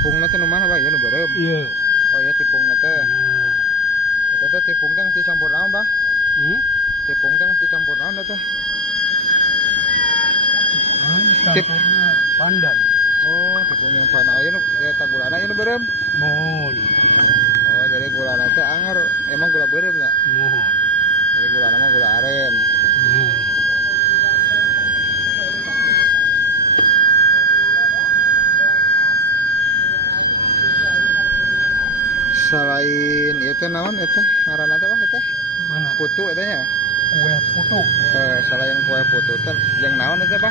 tipungna teh nu mana bah? Ya nu beureum. Iya. Oh ya tipungna teh. Nah. Eta teh tipung teh dicampur naon bah? Tipung teh dicampur naon teh? Campurna pandan. Oh, tipung yang pandan aya nu eta gulana aya nu beureum. Mohon. Oh, jadi gulana teh anger emang gula beureum nya. Mohon. Jadi gulana mah gula aren. Selain itu naon eta ngaranna teh bah eta? Mana? Putu eta nya. Kue putu. Selain kue putu teh jeung naon eta bah?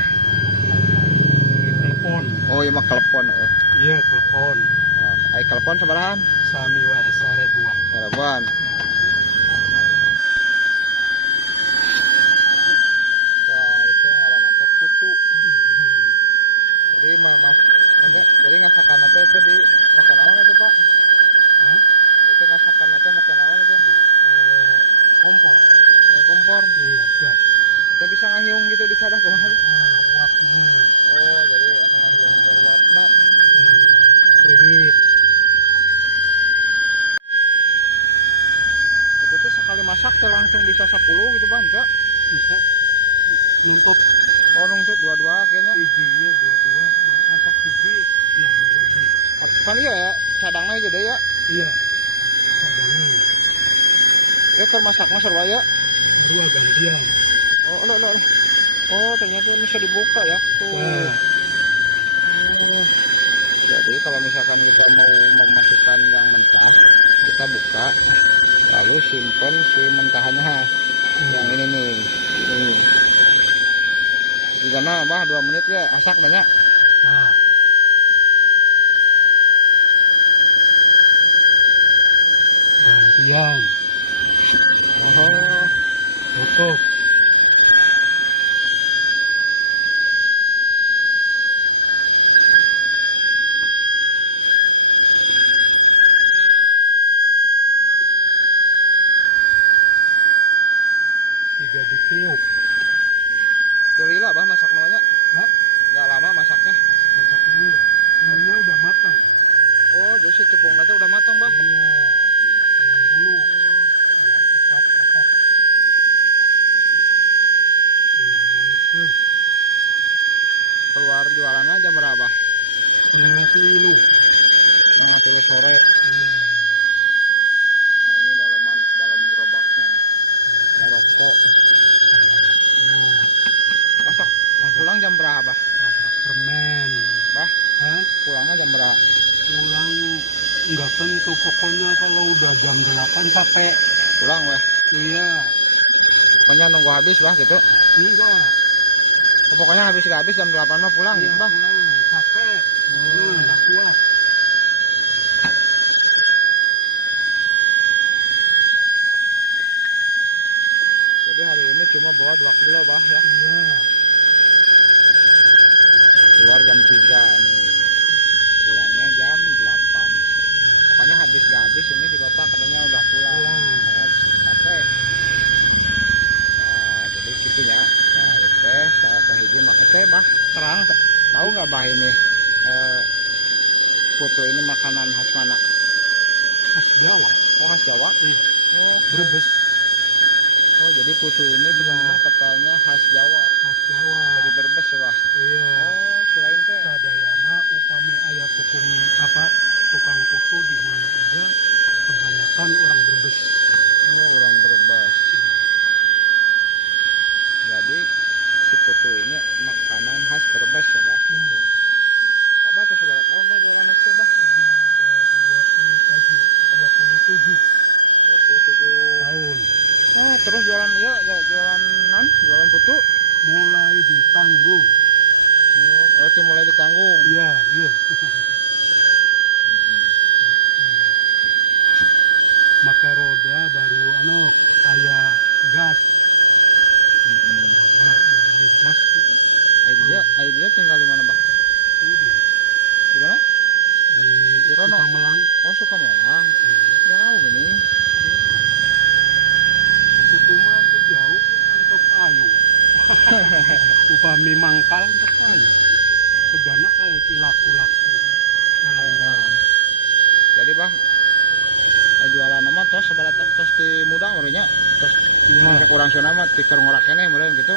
Telepon. Oh, ieu mah klepon. Iya, telepon. Ai klepon sabarahan? Sami wae sarebuan. Sarebuan. Nah, itu ngaranna teh putu. Jadi jadi ngasakan teh itu di makan naon atuh Pak? Hah? Itu ngasakan teh makan naon atuh? Kompor. Kompor. Iya, gas. Kita bisa ngahiung gitu di sadah kumaha? Uapna. Oh, jadi anu ngahiung uapna. Kribit. Itu tuh sekali masak tuh langsung bisa 10 gitu Bang, enggak? Bisa nuntut. Oh, nuntut dua-dua kayaknya. Hiji ya, dua-dua. Masak hiji. Nah, hiji. Kan iya ya, cadangnya aja deh ya. Iya. Cadangnya. Ya kan masaknya serba ya. Dua gantian. Oh, lo. Oh, ternyata bisa dibuka ya. Tuh. Nah. Oh. Jadi kalau misalkan kita mau memasukkan yang mentah, kita buka, lalu simpan si mentahannya. Yang ini nih. Ini. Jika bah 2 menit ya, asak banyak. Nah. Gantian. Oh. Tutup. Tiga ditiup. Tulila bah masak namanya. Hah? Gak lama masaknya. Masaknya enggak. Ininya udah matang. Oh, jadi si tepungnya tuh udah matang bah. Iya. Dengan dulu. Biar cepat asak. Keluar jualannya jam berapa? Setengah tilu. Setengah tilu sore. Iya. Nah, ini dalam gerobaknya. Ada rokok. Oh. Masak. Pulang jam berapa? Permen. Bah? Hah? Pulangnya jam berapa? Pulang nggak tentu, pokoknya kalau udah jam 8 capek. Pulang weh. Iya. Pokoknya nunggu habis bah gitu. Enggak. Pokoknya habis gak habis jam 8 mah pulang Iya, gitu bah. pulang capek. Nah, nggak kuat. Jadi hari ini cuma bawa 2 kilo bah ya. Iya. Keluar jam 3 nih. Pulangnya jam 8. Pokoknya habis gak habis ini si bapak katanya udah pulang. Saya capek. Nah, jadi gitu ya. Nah, teh salah sahiji make teh bah terang tahu nggak bah ini putu ini makanan khas mana? Khas Jawa. Oh, khas Jawa. Iya. Oh, Brebes. oh jadi putu ini sebenarnya katanya khas Jawa. Khas Jawa. Dari Brebes ya bah. Iya. Oh, selain teh Sadayana upami aya tukang putu di mana aja, kebanyakan orang Brebes. oh, orang Brebes. Jadi si putu ini makanan khas Brebes ya bah. Apa tuh saudara tahu mah jualan itu bah? Udah 27 tahun. Oh, terus jualan ya jualan putu. Mulai ditanggung. Oh, berarti mulai ditanggung. Iya, iya. Pakai roda baru kayak gas. Nah, mulai gas. Dia tinggal di mana bah? Di mana? Di Rono. Sukamelang. Oh, Sukamelang. Jauh gini. Itu mah jauh ya, untuk kayu. Upami mangkal untuk kayu. Sedana kayak laku-laku. Nah, bah jualan nama tos sebarat tos di mudang meureunnya tos Iya, kurang sana mah tikar ngorak keneh meureun gitu.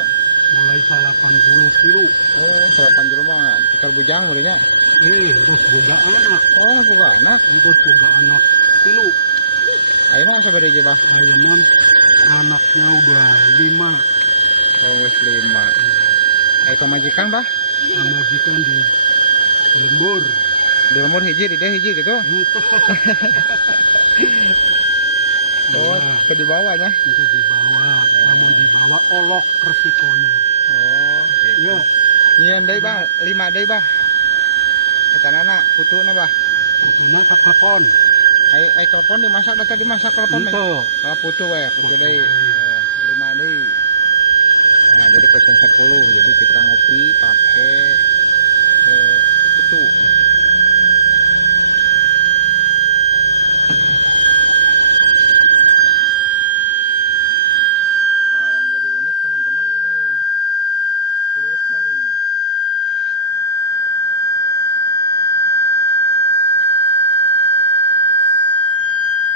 mulai 80 kilo. Oh, salapan di rumah tikar bujang meureunnya. Terus boga anak, Oh, buka anak. terus boga anak tilu. Ayeuna sabari aja bah. Ayaman anaknya udah 5. Oh, geus 5. Eta majikan bah. Majikan di lembur. Di umur hiji di dia hiji gitu. Oh, Nah, ke di bawahnya. itu dibawa, namun dibawa olok resikonya. Oh, gitu. Ya, Nyian deui bah, 5 deui bah. Etanana putuna bah. putuna ke telepon. Ai telepon dimasak da tadi masak telepon. Itu. Ah, putu we, putu Putu deui. deui. 5 deui. Nah, jadi pesen 10. Jadi kita ngopi pakai putu. Nah, yang jadi unik teman-teman ini fluidnya nih.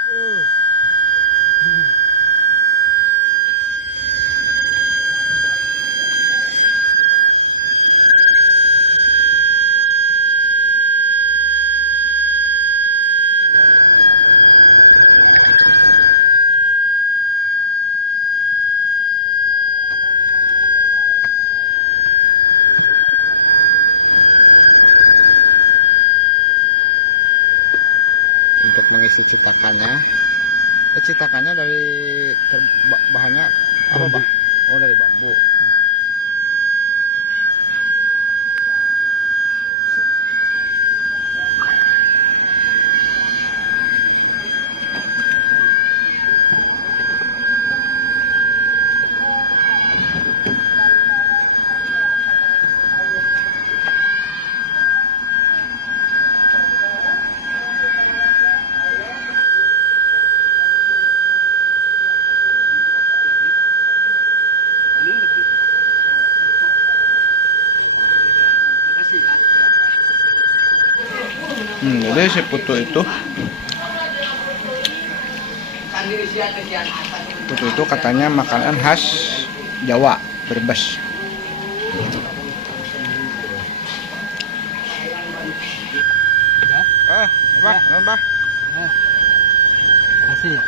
Yuk. Untuk mengisi citakannya, citakannya dari bahannya apa Bambu. bah? Oh, dari bambu. Ini lebih. Makasih ya. Jadi si putu itu katanya makanan khas Jawa, Brebes. Ya, Ah, bah, non bah. ya. Makasih ya.